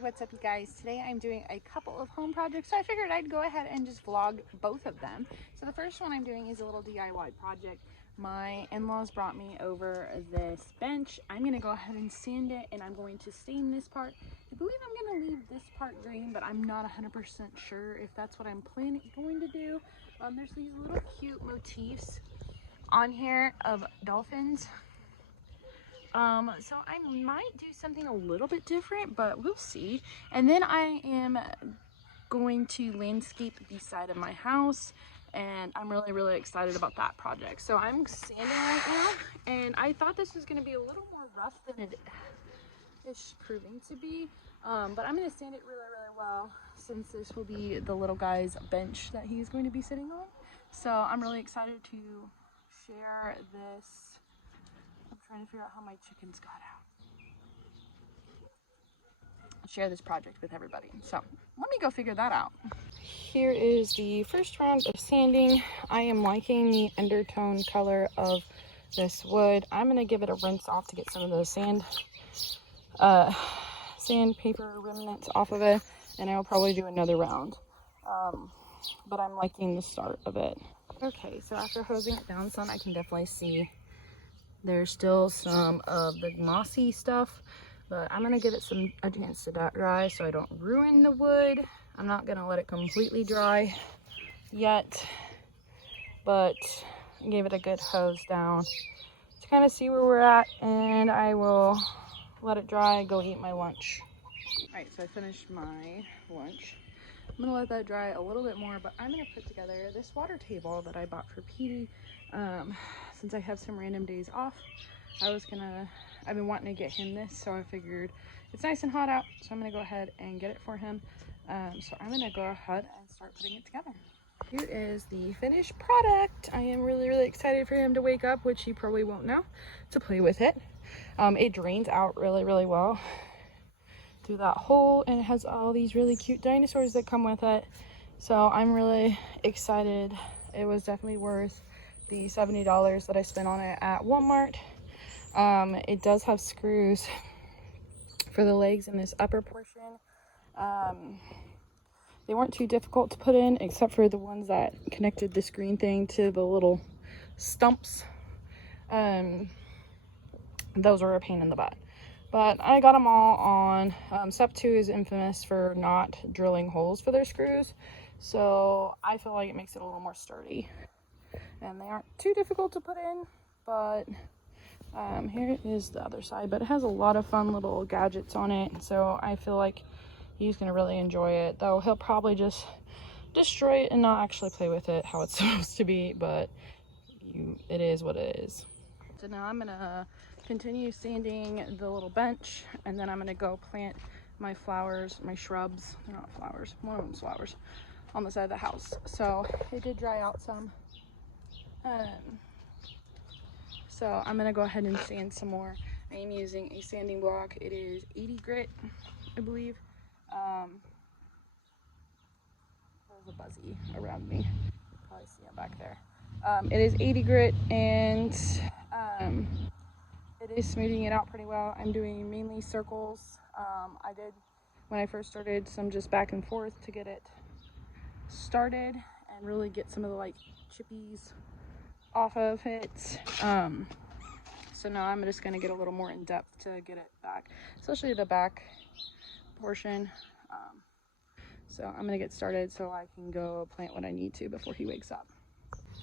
What's up, you guys? Today I'm doing a couple of home projects, so I figured I'd go ahead and just vlog both of them. So the first one I'm doing is a little DIY project. My in-laws brought me over this bench. I'm going to go ahead and sand it, and I'm going to stain this part. I believe I'm going to leave this part green, but I'm not 100% sure if that's what I'm going to do. There's these little cute motifs on here of dolphins. So I might do something a little bit different, but we'll see. And then I am going to landscape the side of my house, and I'm really excited about that project. So I'm sanding right now, and I thought this was going to be a little more rough than it is proving to be. But I'm going to sand it really well, since this will be the little guy's bench that he's going to be sitting on. So I'm really excited to share this. I'm trying to figure out how my chickens got out. Share this project with everybody. So let me go figure that out. Here is the first round of sanding. I am liking the undertone color of this wood. I'm going to give it a rinse off to get some of those sandpaper remnants off of it, and I'll probably do another round. But I'm liking the start of it. Okay, so after hosing it down some, I can definitely see there's still some of the mossy stuff, but I'm gonna give it a chance to dry so I don't ruin the wood. I'm not gonna let it completely dry yet, but I gave it a good hose down to kind of see where we're at, and I will let it dry, go eat my lunch. All right, so I finished my lunch. I'm gonna let that dry a little bit more, but I'm gonna put together this water table that I bought for Petey. Since I have some random days off, I've been wanting to get him this, so I figured it's nice and hot out, so I'm gonna go ahead and get it for him. So I'm gonna go ahead and start putting it together. Here is the finished product. I am really excited for him to wake up, which he probably won't know, to play with it. It drains out really well through that hole, and it has all these really cute dinosaurs that come with it. So I'm really excited. It was definitely worth the $70 that I spent on it at Walmart. It does have screws for the legs in this upper portion. They weren't too difficult to put in, except for the ones that connected the screen thing to the little stumps. Those were a pain in the butt. But I got them all on. Step 2 is infamous for not drilling holes for their screws, so I feel like it makes it a little more sturdy. And they aren't too difficult to put in, but here is the other side. But it has a lot of fun little gadgets on it, so I feel like he's going to really enjoy it. Though he'll probably just destroy it and not actually play with it how it's supposed to be, but it is what it is. So now I'm going to continue sanding the little bench, and then I'm going to go plant my flowers, my shrubs. They're not flowers. One of them's flowers on the side of the house. So it did dry out some. So I'm gonna go ahead and sand some more. I am using a sanding block. It is 80 grit, I believe. There's a buzzy around me. You can probably see it back there. It is 80 grit, and it is smoothing it out pretty well. I'm doing mainly circles. I did, when I first started, some just back and forth to get it started and really get some of the like chippies off of it. So now I'm just going to get a little more in depth to get it back, especially the back portion. So I'm going to get started so I can go plant what I need to before he wakes up.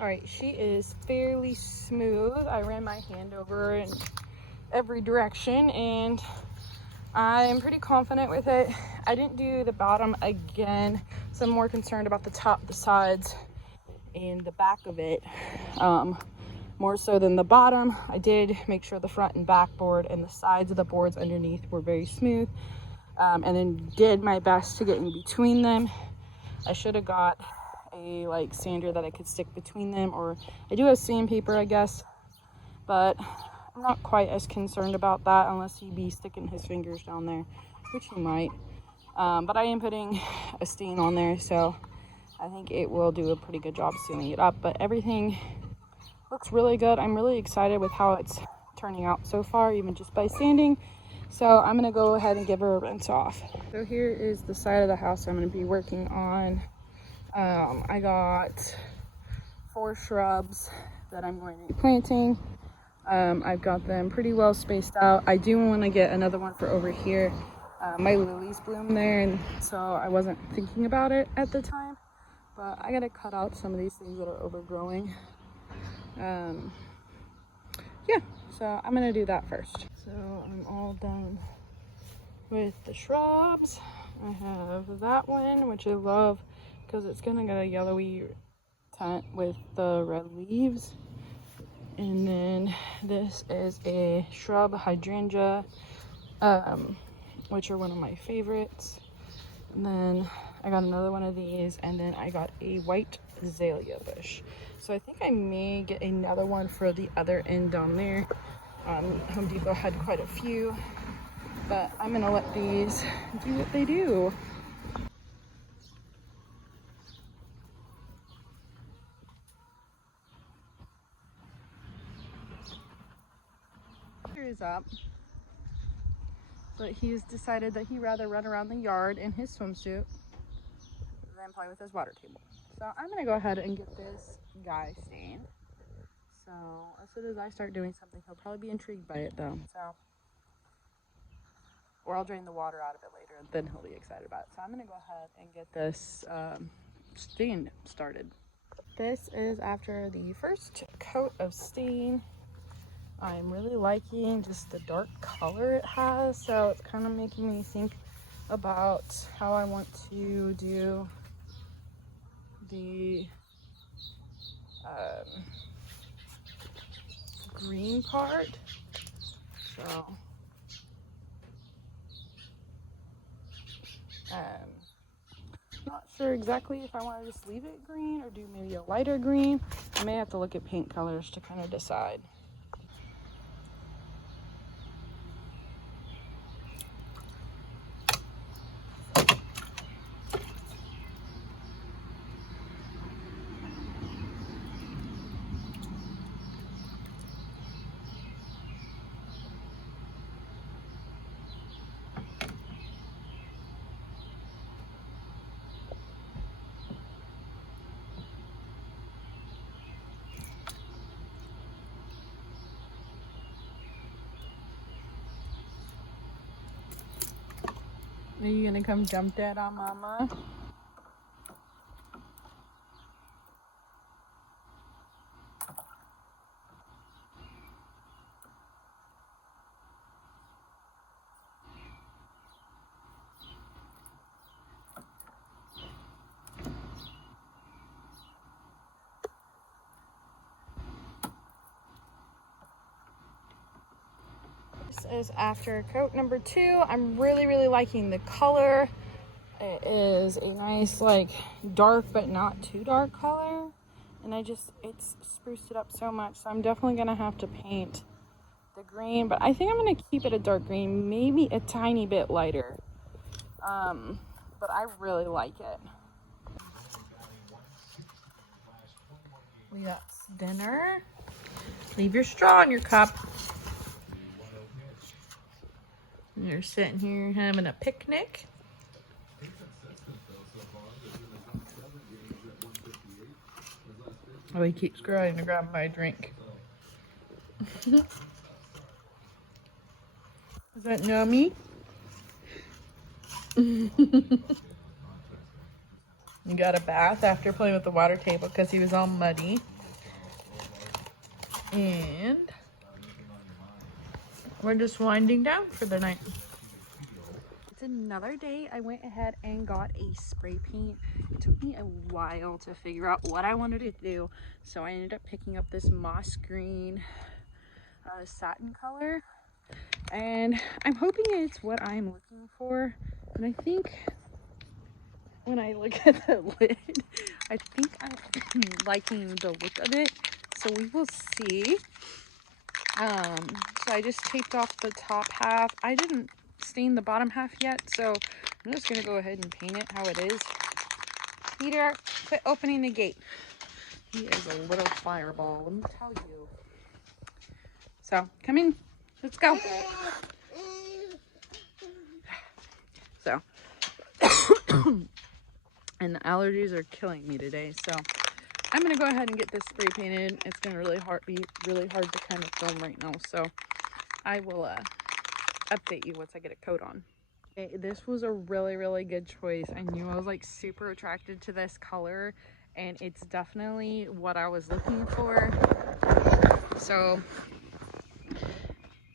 All right, she is fairly smooth. I ran my hand over in every direction, and I'm pretty confident with it. I didn't do the bottom again, so I'm more concerned about the top, the sides, and the back of it, more so than the bottom. I did make sure the front and back board and the sides of the boards underneath were very smooth, and then did my best to get in between them. I should have got a like sander that I could stick between them, or I do have sandpaper, I guess, but I'm not quite as concerned about that unless he'd be sticking his fingers down there, which he might. But I am putting a stain on there, so I think it will do a pretty good job sealing it up. But everything looks really good. I'm really excited with how it's turning out so far, even just by sanding. So I'm gonna go ahead and give her a rinse off. So here is the side of the house I'm gonna be working on. I got 4 shrubs that I'm going to be planting. I've got them pretty well spaced out. I do want to get another one for over here. My lilies bloom there, and so I wasn't thinking about it at the time, but I gotta cut out some of these things that are overgrowing. Yeah, so I'm gonna do that first. So I'm all done with the shrubs. I have that one, which I love because it's gonna get a yellowy tint with the red leaves. And then this is a shrub hydrangea, which are one of my favorites. And then I got another one of these, and then I got a white azalea bush. So I think I may get another one for the other end down there. Home Depot had quite a few, but I'm gonna let these do what they do. Here is up, but he's decided that he'd rather run around the yard in his swimsuit than play with his water table. So I'm gonna go ahead and get this guy stained. So as soon as I start doing something, he'll probably be intrigued by it though. So, or I'll drain the water out of it later and then he'll be excited about it. So I'm gonna go ahead and get this stain started. This is after the first coat of stain. I'm really liking just the dark color it has, so it's kind of making me think about how I want to do the green part. So not sure exactly if I want to just leave it green or do maybe a lighter green. I may have to look at paint colors to kind of decide. Are you gonna come jump that on Mama? This is after coat number 2. I'm really liking the color. It is a nice like dark but not too dark color, and it's spruced it up so much. So I'm definitely gonna have to paint the green, but I think I'm gonna keep it a dark green, maybe a tiny bit lighter. But I really like it. We got dinner. Leave your straw in your cup. You're sitting here having a picnic. Oh, he keeps growing to grab my drink. Is that yummy? You got a bath after playing with the water table because he was all muddy. And we're just winding down for the night. It's another day. I went ahead and got a spray paint. It took me a while to figure out what I wanted to do, so I ended up picking up this moss green satin color, and I'm hoping it's what I'm looking for. And I think when I look at the lid, I think I'm liking the look of it, so we will see. So I just taped off the top half. I didn't stain the bottom half yet, so I'm just gonna go ahead and paint it how it is. Peter, quit opening the gate. He is a little fireball, let me tell you. So come in, let's go. And the allergies are killing me today. So I'm gonna go ahead and get this spray painted. It's gonna be really hard to kind of film right now. So I will update you once I get a coat on. Okay, this was a really good choice. I knew I was like super attracted to this color, and it's definitely what I was looking for. So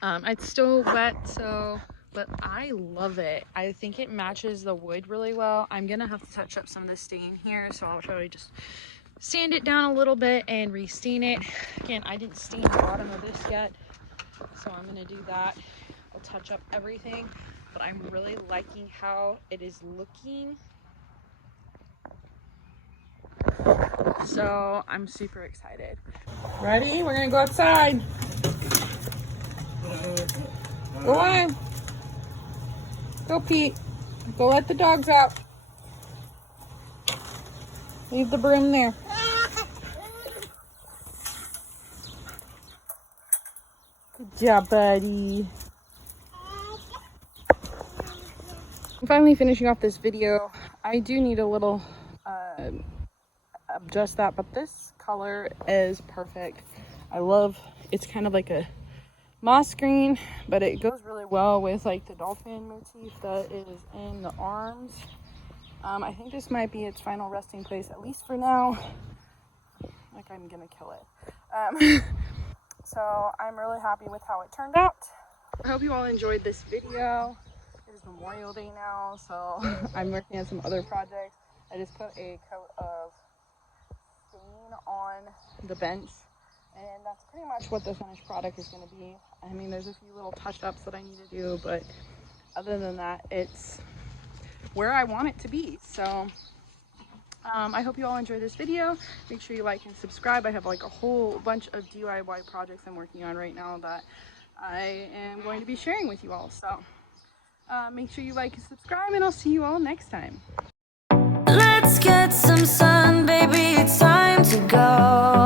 it's still wet, but I love it. I think it matches the wood really well. I'm gonna have to touch up some of the stain here, so I'll try to just sand it down a little bit and re-stain it. Again, I didn't stain the bottom of this yet, so I'm gonna do that. I'll touch up everything, but I'm really liking how it is looking. So I'm super excited. Ready? We're gonna go outside. Go on. Go, Pete. Go let the dogs out. Leave the broom there. Good job, buddy. I'm finally finishing off this video. I do need a little adjust that, but this color is perfect. I love, it's kind of like a moss green, but it goes really well with like the dolphin motif that is in the arms. I think this might be its final resting place, at least for now. Like, I'm gonna kill it. So I'm really happy with how it turned out. I hope you all enjoyed this video. It is Memorial Day now, so I'm working on some other projects. I just put a coat of stain on the bench, and that's pretty much what the finished product is going to be. I mean, there's a few little touch-ups that I need to do, but other than that, it's where I want it to be. So I hope you all enjoyed this video. Make sure you like and subscribe. I have like a whole bunch of DIY projects I'm working on right now that I am going to be sharing with you all. So make sure you like and subscribe, and I'll see you all next time. Let's get some sun, baby, it's time to go.